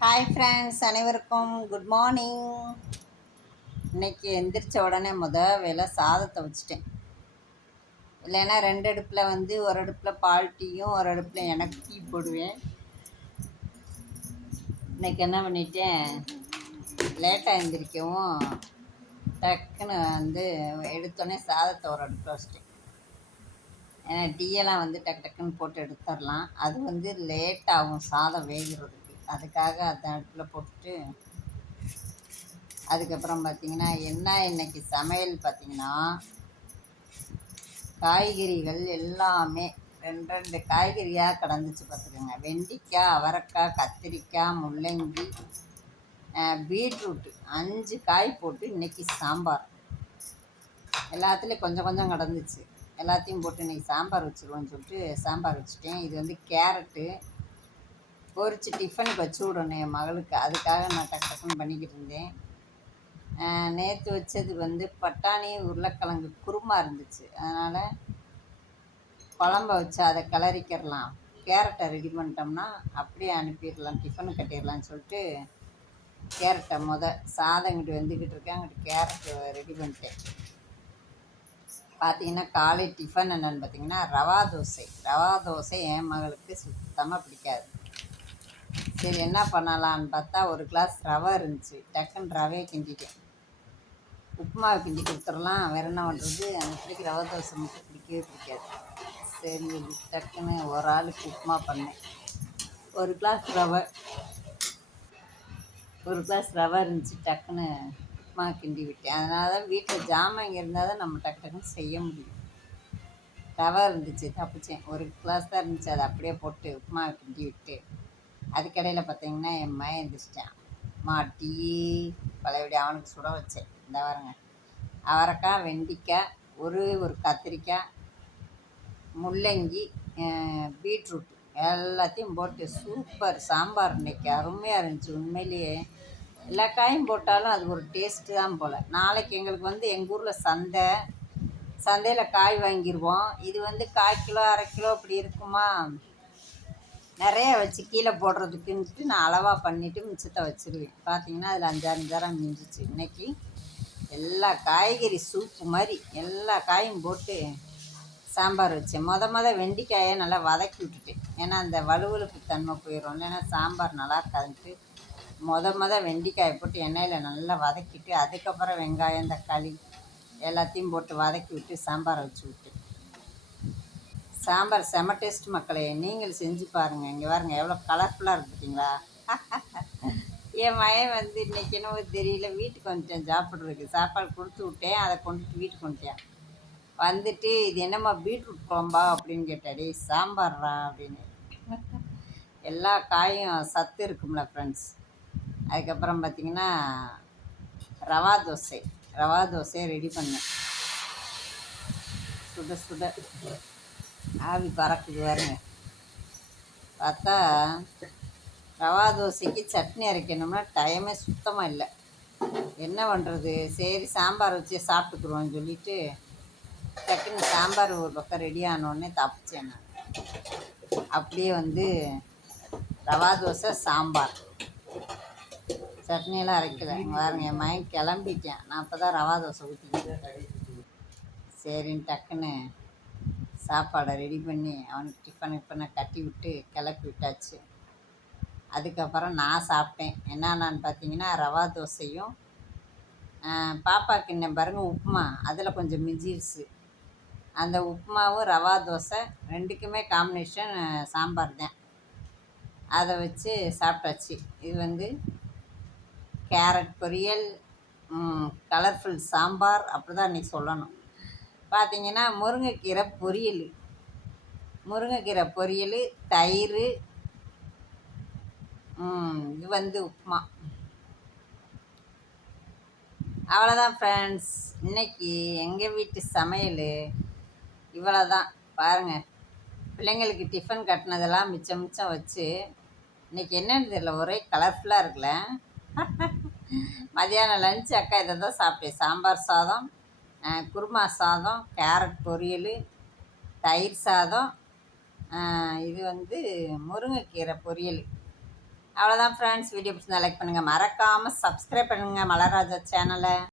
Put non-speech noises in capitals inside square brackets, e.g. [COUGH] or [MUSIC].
Hi friends அனைவருக்கும் good morning இன்னைக்கு எந்திரிச்ச உடனே முத வேலை சாதத்தை வச்சுட்டேன். இல்லைன்னா ரெண்டு அடுப்பில் வந்து ஒரு அடுப்பில் பால் டீயும் ஒரு அடுப்பில் எனக்கு டீ போடுவேன். இன்றைக்கி என்ன பண்ணிட்டேன்? லேட்டாக எந்திரிக்கவும் டக்குன்னு வந்து எடுத்தோடனே சாதத்தை ஒரு அடுப்பில் வச்சிட்டேன். ஏன்னா டீயெல்லாம் வந்து டக்கு டக்குன்னு போட்டு எடுத்துடலாம். அது வந்து லேட் ஆகும் சாதம் வேகிறது அதுக்காக அந்த அடுப்பில் போட்டுட்டு அதுக்கப்புறம் பார்த்திங்கன்னா என்ன இன்னைக்கு சமையல் பார்த்திங்கன்னா காய்கறிகள் எல்லாமே ரெண்டு ரெண்டு காய்கறியாக கடந்துச்சு பார்த்துக்கோங்க. வெண்டிக்காய் அவரைக்காய் கத்திரிக்காய் முள்ளங்கி பீட்ரூட்டு அஞ்சு காய் போட்டு இன்றைக்கி சாம்பார். எல்லாத்துலேயும் கொஞ்சம் கொஞ்சம் கடந்துச்சு. எல்லாத்தையும் போட்டு இன்றைக்கி சாம்பார் வச்சுருவோன்னு சொல்லிட்டு சாம்பார் வச்சுட்டேன். இது வந்து கேரட்டு பொறிச்சு டிஃபனுக்கு வச்சு விடணும் என் மகளுக்கு. அதுக்காக நான் டக்கு டக்குன்னு பண்ணிக்கிட்டு இருந்தேன். நேற்று வச்சது வந்து பட்டாணி உருளைக்கிழங்கு குருமா இருந்துச்சு. அதனால் குழம்ப வச்சு அதை கிளறிக்கிறலாம் கேரட்டை ரெடி பண்ணிட்டோம்னா அப்படியே அனுப்பிடலாம் டிஃபனு கட்டிடலான்னு சொல்லிட்டு கேரட்டை முத சாதம் இங்கிட்டு வெந்துக்கிட்டு இருக்கேன் அங்கிட்டு கேரட்டு ரெடி பண்ணிட்டேன். பார்த்தீங்கன்னா காலை டிஃபன் என்னென்னு பார்த்தீங்கன்னா ரவா தோசை. ரவா தோசை என் மகளுக்கு சுத்தமாக பிடிக்காது. சரி என்ன பண்ணலான்னு பார்த்தா ஒரு கிளாஸ் ரவை இருந்துச்சு. டக்குன்னு ரவையை கிண்டிட்டேன். உப்புமாவை கிண்டி கொடுத்துடலாம். வேறு என்ன பண்ணுறது அந்த பிள்ளைக்கு ரவை தோசை மட்டும் பிடிக்கவே பிடிக்காது. சரி டக்குன்னு ஒரு ஆளுக்கு உப்புமா பண்ணேன். ஒரு கிளாஸ் ரவை. ஒரு கிளாஸ் ரவை இருந்துச்சு. டக்குன்னு உப்புமா கிண்டி விட்டேன். அதனால தான் வீட்டில் ஜாமான் இங்கே இருந்தால் தான் நம்ம டக்கு டக்குன்னு செய்ய முடியும். ரவை இருந்துச்சு தப்பிச்சேன். ஒரு கிளாஸ் தான் இருந்துச்சு. அதை அப்படியே போட்டு உப்புமா கிண்டி விட்டு அதுக்கடையில் பார்த்தீங்கன்னா என் மகன் எழுந்திரிச்சிட்டான் மாட்டி பழையபடி அவனுக்கு சுட வச்சேன். இந்த வரங்க அவரைக்காய் வெண்டிக்காய் ஒரு ஒரு கத்திரிக்காய் முள்ளங்கி பீட்ரூட் எல்லாத்தையும் போட்டு சூப்பர். சாம்பார் இன்றைக்கி அருமையாக இருந்துச்சு உண்மையிலேயே. எல்லா காயும் போட்டாலும் அது ஒரு டேஸ்ட்டு தான் போல். நாளைக்கு எங்களுக்கு வந்து எங்கள் ஊரில் சந்தை. சந்தையில் காய் வாங்கிடுவோம் இது வந்து கால் கிலோ அரை கிலோ அப்படி இருக்குமா? நிறைய வச்சு கீழே போடுறதுக்குன்ட்டு நான் அளவாக பண்ணிவிட்டு மிச்சத்தை வச்சுருவேன். பார்த்தீங்கன்னா அதில் அஞ்சாறு அஞ்சாரம் மிஞ்சிச்சு இன்றைக்கி எல்லா காய்கறி சூப்பு மாதிரி எல்லா காயும் போட்டு சாம்பார் வச்சேன். மொத மொதல் வெண்டிக்காயை நல்லா வதக்கி விட்டுட்டேன். ஏன்னா அந்த வலுவலுப்பு தன்மை போயிடும் இல்லைன்னா சாம்பார் நல்லா இருக்காதுன்ட்டு மொத மொதல் வெண்டிக்காயை போட்டு எண்ணெயில் நல்லா வதக்கிட்டு அதுக்கப்புறம் வெங்காயம் தக்காளி எல்லாத்தையும் போட்டு வதக்கி விட்டு சாம்பாரை வச்சு விட்டு சாம்பார் செம டேஸ்ட் மக்களே. நீங்கள் செஞ்சு பாருங்கள் இங்கே பாருங்க எவ்வளோ கலர்ஃபுல்லாக இருக்கு [LAUGHS] என் மயன் வந்து இன்றைக்கி என்னவோ தெரியல. வீட்டுக்கு வந்துட்டேன். சாப்பிட்றதுக்கு. சாப்பாடு கொடுத்து விட்டேன். அதை கொண்டுட்டு வீட்டுக்கு வந்துட்டேன். வந்துட்டு இது என்னம்மா பீட்ரூட் குழம்பா அப்படின்னு கேட்டாடி சாம்பார்ரா அப்படின்னு. எல்லா காயும் சத்து இருக்கும்ல ஃப்ரெண்ட்ஸ் அதுக்கப்புறம் பார்த்திங்கன்னா ரவா தோசை. ரவா தோசையை ரெடி பண்ணேன். சுட சுட. ஆவி பறக்குது பாருங்க. பார்த்தா ரவா தோசைக்கு சட்னி அரைக்கணும்னா டைமே சுத்தமாக இல்லை. என்ன பண்ணுறது சரி சாம்பார் வச்சு சாப்பிட்டுக்குருவோன்னு சொல்லிட்டு டக்குன்னு சாம்பார் ஒரு பக்கம் ரெடி ஆனோடனே தப்பிச்சேன் நான். அப்படியே வந்து ரவா தோசை சாம்பார். சட்னியெல்லாம் அரைக்கல. பாருங்க என் மயன் கிளம்பிட்டேன். நான் அப்போ தான் ரவா தோசை ஊற்றிக்கிட்டேன் சரின்னு டக்குன்னு சாப்பாடை ரெடி பண்ணி அவனுக்கு டிஃபன் டிஃபனை கட்டி விட்டு கிளப்பி விட்டாச்சு. அதுக்கப்புறம் நான் சாப்பிட்டேன். என்னென்னு பார்த்தீங்கன்னா ரவா தோசையும் பாப்பாவுக்கு என்ன பாருங்கள் உப்புமா. அதில் கொஞ்சம் மிஞ்சிருச்சு. அந்த உப்புமாவும் ரவா தோசை ரெண்டுக்குமே காம்பினேஷன் சாம்பார் தான். அதை வச்சு சாப்பிட்டாச்சு. இது வந்து கேரட் பொரியல் கலர்ஃபுல் சாம்பார். அப்படி தான் இன்றைக்கி சொல்லணும். பார்த்தீங்கன்னா முருங்கைக்கீரை பொரியல். முருங்கைக்கீரை பொரியல் தயிர் இது வந்து உப்புமா. அவ்வளோதான் ஃப்ரெண்ட்ஸ் இன்றைக்கி எங்கள் வீட்டு சமையல் இவ்வளோ தான் பாருங்கள் பிள்ளைங்களுக்கு டிஃபன் கட்டினதெல்லாம் மிச்சம் மிச்சம் வச்சு இன்றைக்கி என்னென்னு தெரியல ஒரே கலர்ஃபுல்லாக இருக்குல்ல. மதியானம் லஞ்ச் அக்கா இதை தான் சாப்பிட்டேன். சாம்பார் சாதம் குருமா சாதம் கேரட் பொரியல் தயிர் சாதம் இது வந்து முருங்கைக்கீரை பொரியல். அவ்வளோதான் ஃப்ரெண்ட்ஸ் வீடியோ பிடிச்சிருந்தா லைக் பண்ணுங்கள் மறக்காமல் சப்ஸ்கிரைப் பண்ணுங்கள் மலராஜா சேனலை